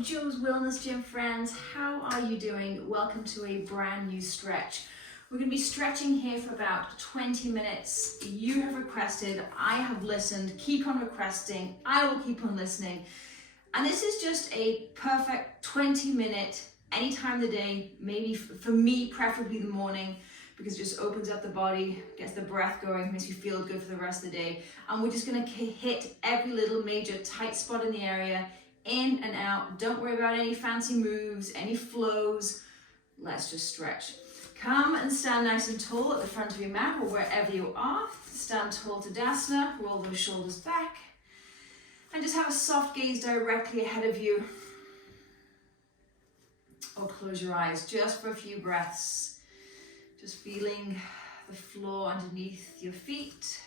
Joe's Wellness Gym friends, how are you doing? Welcome to a brand new stretch. We're going to be stretching here for about 20 minutes. You have requested, I have listened, keep on requesting, I will keep on listening. And this is just a perfect 20-minute, any time of the day, maybe for me, preferably the morning, because it just opens up the body, gets the breath going, makes you feel good for the rest of the day. And we're just going to hit every little major tight spot in the area, in and out. Don't worry about any fancy moves, any flows. Let's just stretch. Come and stand nice and tall at the front of your mat or wherever you are. Stand tall to Tadasana, roll those shoulders back. And just have a soft gaze directly ahead of you. Or close your eyes just for a few breaths. Just feeling the floor underneath your feet.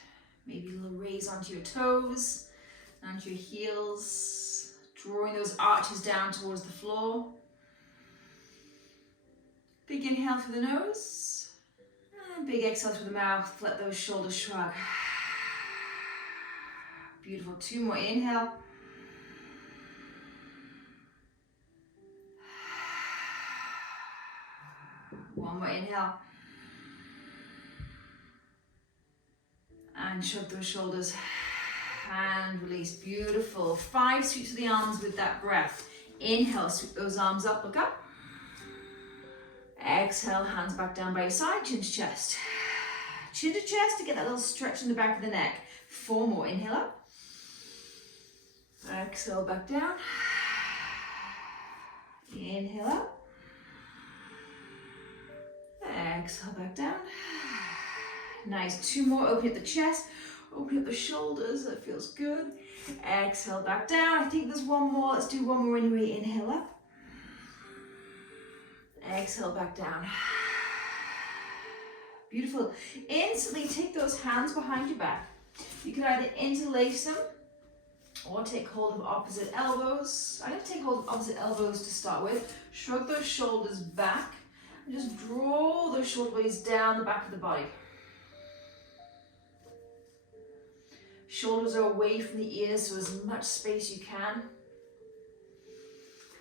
Maybe a little raise onto your toes, onto your heels. Drawing those arches down towards the floor. Big inhale through the nose. And big exhale through the mouth. Let those shoulders shrug. Beautiful. 2 more. Inhale. One more. Inhale. And shrug those shoulders. And release. Beautiful. 5 sweeps of the arms with that breath. Inhale, sweep those arms up, look up. Exhale, hands back down by your side, chin to chest. Chin to chest to get that little stretch in the back of the neck. 4 more. Inhale up. Exhale, back down. Inhale up. Exhale, back down. Nice. 2 more. Open up the chest. Open up the shoulders, that feels good. Exhale, back down. I think there's 1 more. Let's do 1 more anyway. Inhale up. Exhale, back down. Beautiful. Instantly take those hands behind your back. You can either interlace them or take hold of opposite elbows. I'm going to take hold of opposite elbows to start with. Shrug those shoulders back and just draw those shoulder blades down the back of the body. Shoulders are away from the ears, so as much space you can.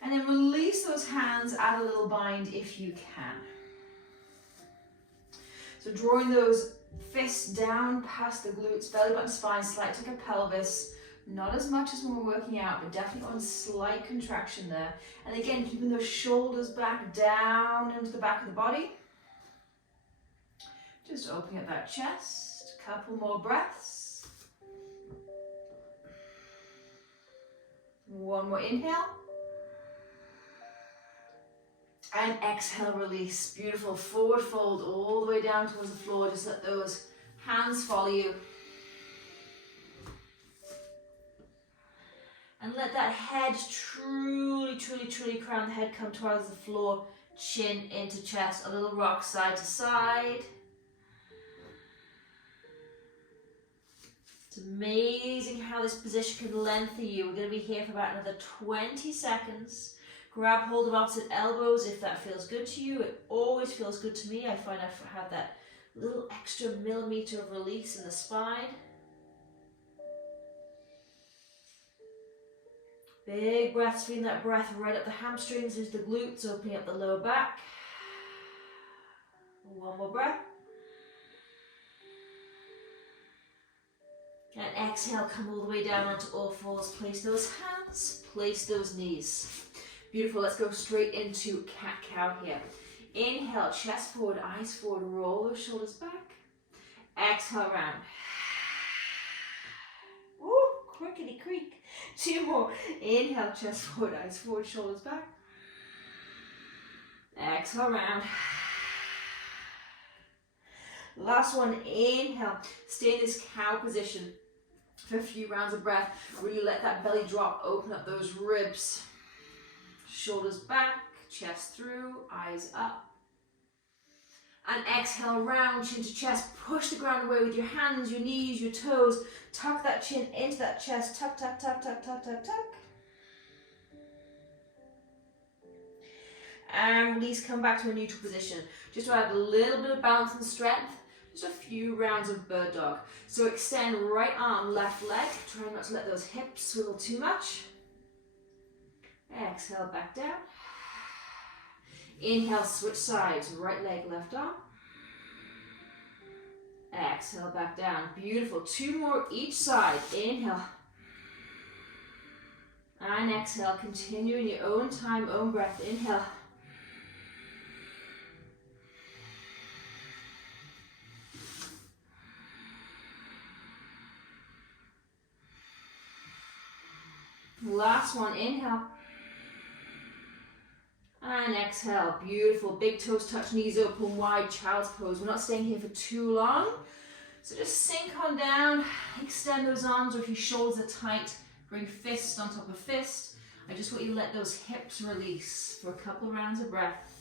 And then release those hands, add a little bind if you can. So drawing those fists down past the glutes, belly button, spine, slight tuck of pelvis. Not as much as when we're working out, but definitely on slight contraction there. And again, keeping those shoulders back down into the back of the body. Just opening up that chest. A couple more breaths. 1 more inhale. And exhale, release. Beautiful. Forward fold all the way down towards the floor. Just let those hands follow you. And let that head truly, truly, truly, crown the head come towards the floor. Chin into chest. A little rock side to side. It's amazing how this position can lengthen you. We're going to be here for about another 20 seconds. Grab hold of opposite elbows if that feels good to you. It always feels good to me. I find I have that little extra millimeter of release in the spine. Big breaths, feeling that breath right up the hamstrings into the glutes, opening up the lower back. 1 more breath. And exhale, come all the way down onto all fours. Place those hands, place those knees. Beautiful, let's go straight into cat-cow here. Inhale, chest forward, eyes forward, roll those shoulders back. Exhale, round. Woo, crickety creak. 2 more. Inhale, chest forward, eyes forward, shoulders back. Exhale, round. Last one, inhale. Stay in this cow position for a few rounds of breath. Really let that belly drop, open up those ribs. Shoulders back, chest through, eyes up. And exhale, round, chin to chest. Push the ground away with your hands, your knees, your toes. Tuck that chin into that chest. Tuck, tuck, tuck, tuck, tuck, tuck, tuck. And release, come back to a neutral position. Just to add a little bit of balance and strength. Just a few rounds of bird dog. So extend right arm, left leg. Try not to let those hips swivel too much. Exhale, back down. Inhale, switch sides, right leg, left arm. Exhale, back down. Beautiful. 2 more each side. Inhale. And exhale. Continue in your own time, own breath. Inhale. Last one. Inhale. And exhale. Beautiful. Big toes touch, knees open wide, child's pose. We're not staying here for too long. So just sink on down, extend those arms, or if your shoulders are tight, bring fist on top of fist. I just want you to let those hips release for a couple of rounds of breath.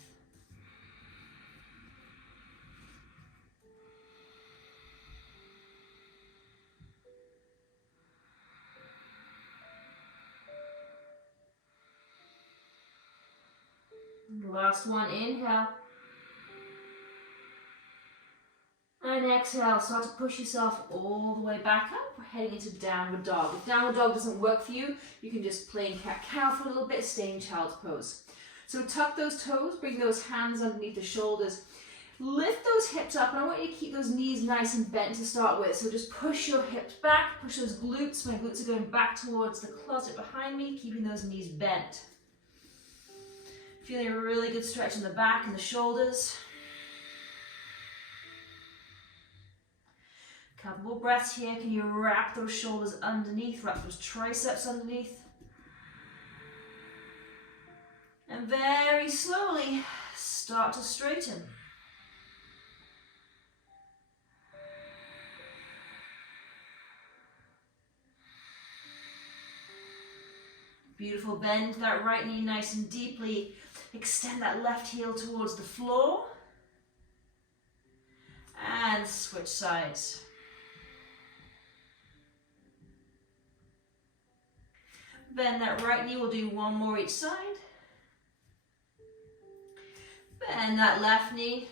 Last one, inhale. And exhale, start to push yourself all the way back up. We're heading into downward dog. If downward dog doesn't work for you, you can just play in cat-cow for a little bit, stay in child's pose. So tuck those toes, bring those hands underneath the shoulders. Lift those hips up, and I want you to keep those knees nice and bent to start with. So just push your hips back, push those glutes. My glutes are going back towards the closet behind me, keeping those knees bent. Feeling a really good stretch in the back and the shoulders. Couple more breaths here. Can you wrap those shoulders underneath, wrap those triceps underneath? And very slowly start to straighten. Beautiful. Bend that right knee nice and deeply. Extend that left heel towards the floor. And switch sides. Bend that right knee, we'll do 1 more each side. Bend that left knee.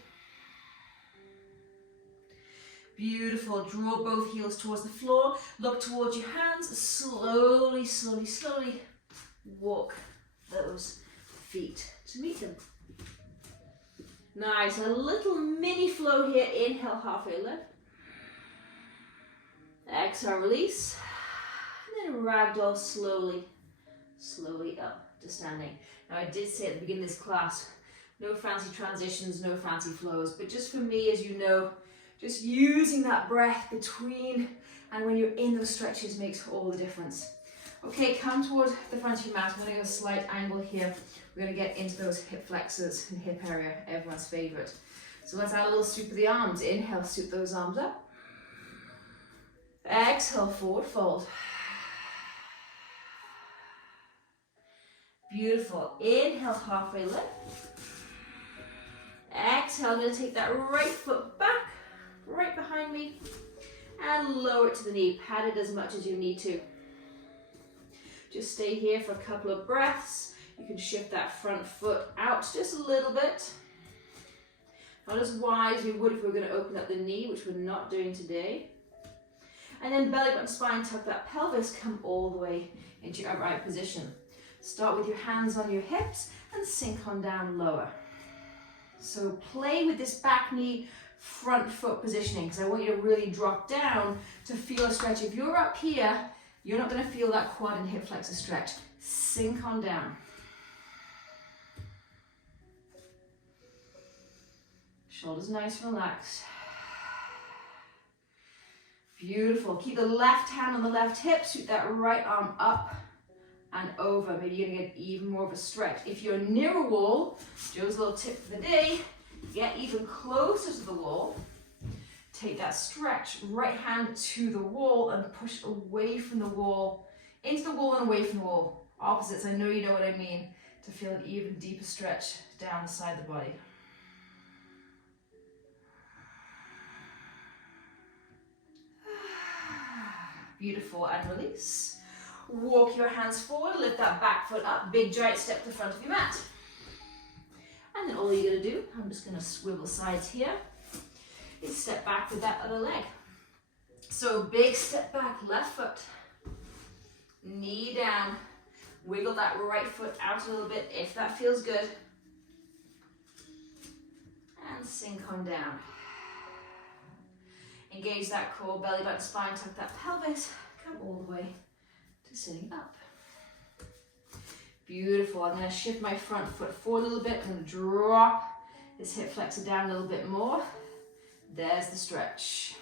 Beautiful. Draw both heels towards the floor. Look towards your hands. Slowly, slowly, slowly walk those feet to meet them. Nice. A little mini flow here. Inhale, halfway lift. Exhale, release. And then ragdoll slowly up to standing. Now I did say at the beginning of this class, no fancy transitions, no fancy flows, but just for me, as you know, just using that breath between and when you're in those stretches makes all the difference. Okay, come towards the front of your mat. I'm going to go a slight angle here. We're going to get into those hip flexors and hip area, everyone's favorite. So let's add a little sweep of the arms. Inhale, sweep those arms up. Exhale, forward fold. Beautiful. Inhale, halfway lift. Exhale, I'm going to take that right foot back, right behind me, and lower it to the knee. Pat it as much as you need to. Just stay here for a couple of breaths. You can shift that front foot out just a little bit. Not as wide as we would if we were going to open up the knee, which we're not doing today. And then belly button, spine, tuck that pelvis, come all the way into your upright position. Start with your hands on your hips and sink on down lower. So play with this back knee, front foot positioning, because I want you to really drop down to feel a stretch. If you're up here, you're not going to feel that quad and hip flexor stretch. Sink on down. Shoulders nice and relaxed. Beautiful. Keep the left hand on the left hip, sweep that right arm up and over. Maybe you're going to get even more of a stretch. If you're near a wall, Joe's little tip for the day, get even closer to the wall. Take that stretch, right hand to the wall and push away from the wall, into the wall and away from the wall. Opposites, I know you know what I mean, to feel an even deeper stretch down the side of the body. Beautiful, and release. Walk your hands forward, lift that back foot up, big giant step to the front of your mat. And then all you're going to do, I'm just going to swivel sides here, is step back with that other leg. So big step back, left foot, knee down, Wiggle that right foot out a little bit if that feels good. And sink on down. Engage that core, belly button, spine, tuck that pelvis. Come all the way to sitting up. Beautiful. I'm going to shift my front foot forward a little bit. I'm going to drop this hip flexor down a little bit more. There's the stretch.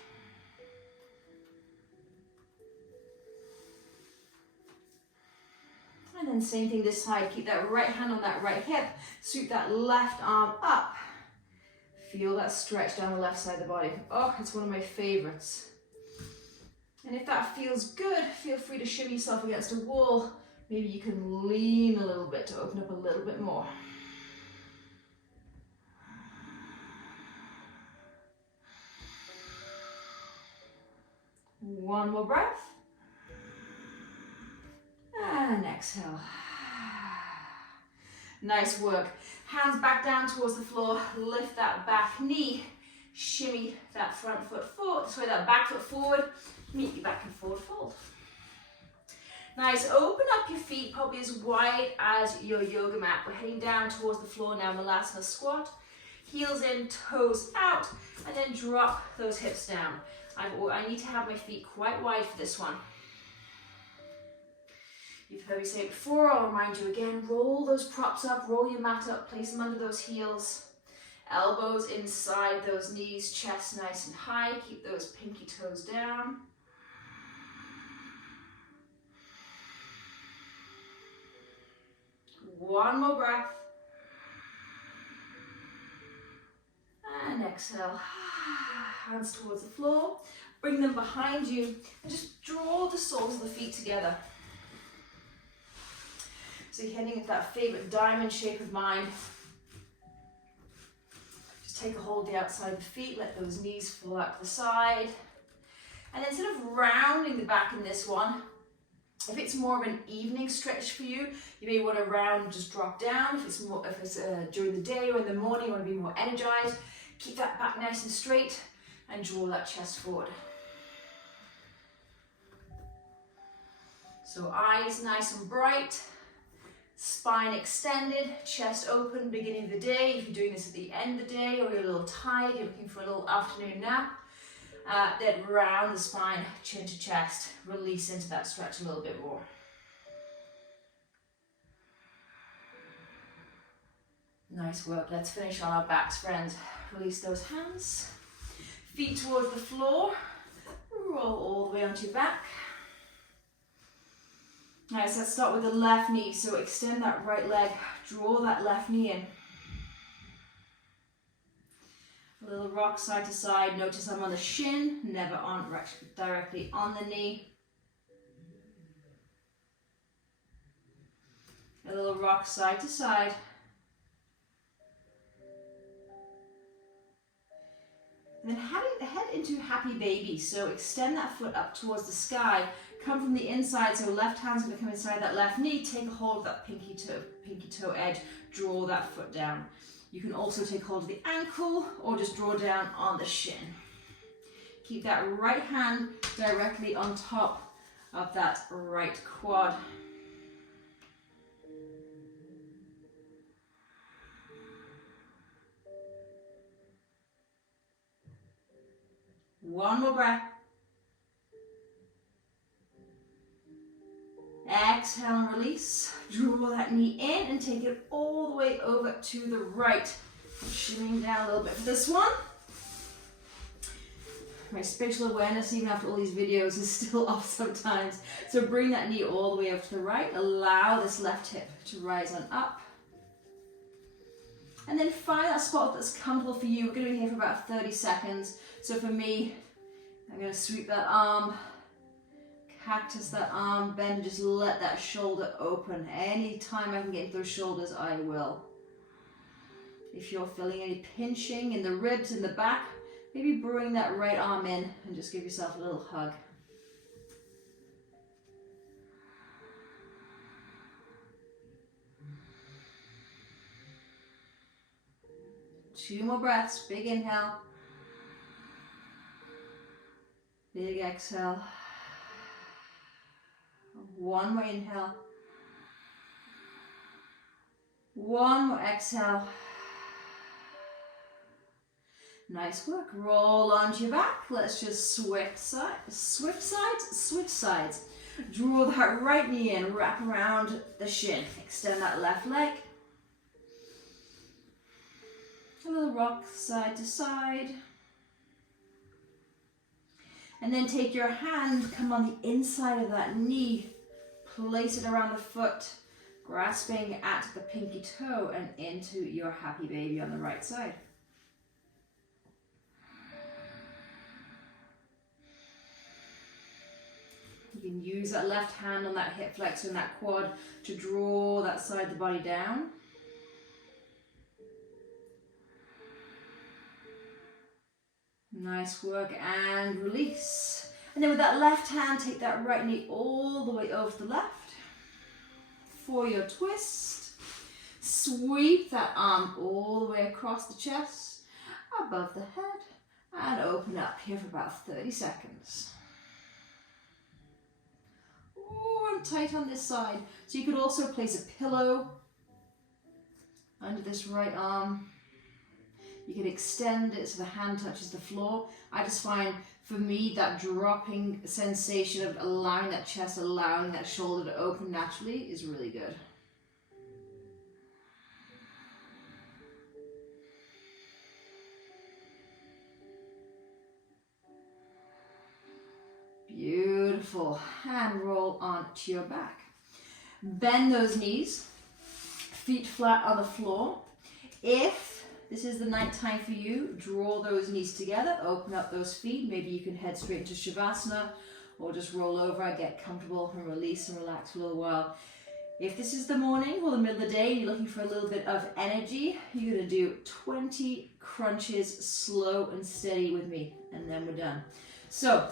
And then same thing this side. Keep that right hand on that right hip. Sweep that left arm up. Feel that stretch down the left side of the body. Oh, it's one of my favorites. And if that feels good, feel free to shimmy yourself against a wall. Maybe you can lean a little bit to open up a little bit more. One more breath. And exhale. Nice work. Hands back down towards the floor. Lift that back knee. Shimmy that front foot forward. Sorry, that back foot forward. Meet your back and forward fold. Nice. Open up your feet probably as wide as your yoga mat. We're heading down towards the floor now. Malasana squat. Heels in, toes out, and then drop those hips down. I need to have my feet quite wide for this one. You've heard me say it before, I'll remind you again, roll those props up, roll your mat up, place them under those heels. Elbows inside those knees, chest nice and high, keep those pinky toes down. One more breath. And exhale. Hands towards the floor. Bring them behind you and just draw the soles of the feet together. So you're heading into that favorite diamond shape of mine. Just take a hold of the outside of the feet, let those knees fall out to the side. And then instead of rounding the back in this one, if it's more of an evening stretch for you, you may want to round and just drop down. If it's during the day or in the morning, you want to be more energized. Keep that back nice and straight and draw that chest forward. So eyes nice and bright, spine extended, chest open, beginning of the day. If you're doing this at the end of the day or you're a little tired, you're looking for a little afternoon nap, then round the spine, chin to chest, release into that stretch a little bit more. Nice work. Let's finish on our backs, friends. Release those hands. Feet towards the floor. Roll all the way onto your back. Nice, let's start with the left knee. So extend that right leg. Draw that left knee in. A little rock side to side. Notice I'm on the shin, never on directly on the knee. A little rock side to side. And then head into happy baby. So extend that foot up towards the sky. Come from the inside, so left hand's going to come inside that left knee. Take a hold of that pinky toe edge. Draw that foot down. You can also take hold of the ankle or just draw down on the shin. Keep that right hand directly on top of that right quad. One more breath. Exhale and release. Draw that knee in and take it all the way over to the right. Shimmying down a little bit for this one. My spatial awareness, even after all these videos, is still off sometimes. So bring that knee all the way over to the right. Allow this left hip to rise on up. And then find that spot that's comfortable for you. We're going to be here for about 30 seconds. So for me, I'm going to sweep that arm, cactus that arm, bend and just let that shoulder open. Anytime I can get into those shoulders, I will. If you're feeling any pinching in the ribs, in the back, maybe bring that right arm in and just give yourself a little hug. Two more breaths, big inhale. Big exhale. One more inhale. One more exhale. Nice work. Roll onto your back. Let's just switch sides. Draw that right knee in, wrap around the shin. Extend that left leg. A little rock side to side. And then take your hand, come on the inside of that knee, place it around the foot, grasping at the pinky toe and into your happy baby on the right side. You can use that left hand on that hip flexor and that quad to draw that side of the body down. Nice work, and release. And then with that left hand, take that right knee all the way over to the left. For your twist, sweep that arm all the way across the chest, above the head, and open up here for about 30 seconds. Oh, I'm tight on this side. So you could also place a pillow under this right arm. You can extend it so the hand touches the floor. I just find, for me, that dropping sensation of allowing that chest, allowing that shoulder to open naturally is really good. Beautiful. And roll onto your back. Bend those knees, feet flat on the floor. If this is the night time for you, draw those knees together, open up those feet. Maybe you can head straight into Shavasana or just roll over and get comfortable and release and relax for a little while. If this is the morning or the middle of the day and you're looking for a little bit of energy, you're going to do 20 crunches slow and steady with me, and then we're done. So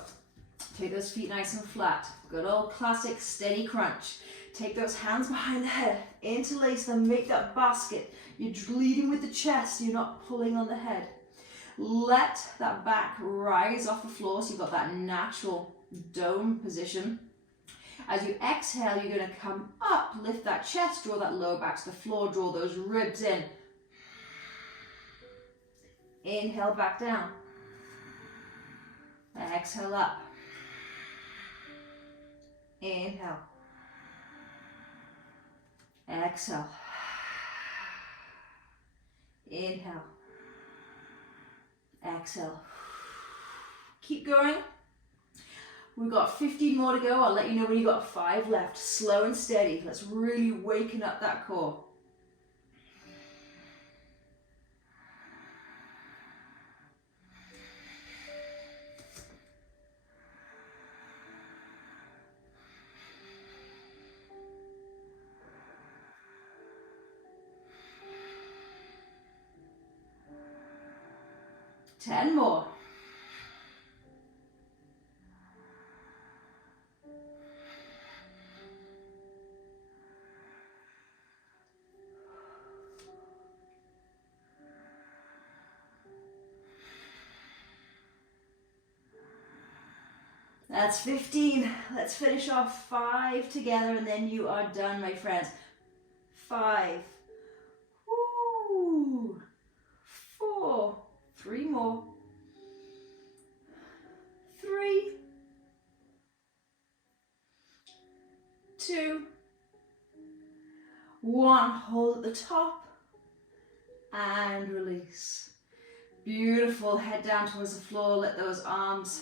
take those feet nice and flat. Good old classic steady crunch. Take those hands behind the head, interlace them, make that basket. You're leading with the chest, you're not pulling on the head. Let that back rise off the floor so you've got that natural dome position. As you exhale, you're going to come up, lift that chest, draw that lower back to the floor, draw those ribs in. Inhale back down. Exhale up. Inhale. Exhale. Inhale. Exhale. Keep going. We've got 15 more to go. I'll let you know when you've got 5 left. Slow and steady. Let's really waken up that core. Ten more. That's 15. Let's finish off 5 together and then you are done, my friends. 5. Woo. 4. 3 more. 3. 2. 1. Hold at the top and release. Beautiful. Head down towards the floor. Let those arms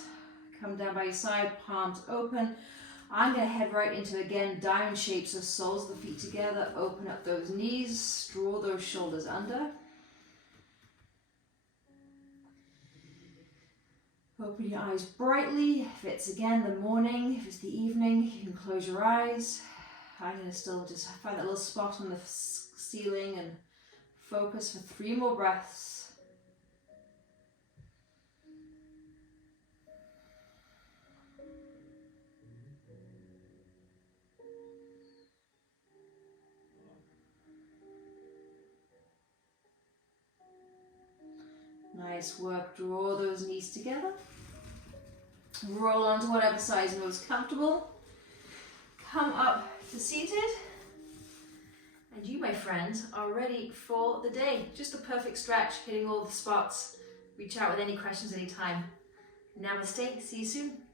come down by your side, palms open. I'm going to head right into, again, diamond shape, so soles of the feet together. Open up those knees, draw those shoulders under. Open your eyes brightly. If it's, again, the morning, if it's the evening, you can close your eyes. I'm going to still just find that little spot on the ceiling and focus for 3 more breaths. Nice work. Draw those knees together. Roll onto whatever side is most comfortable. Come up to seated. And you may my friend, are ready for the day. Just a perfect stretch, hitting all the spots. Reach out with any questions anytime. Namaste. See you soon.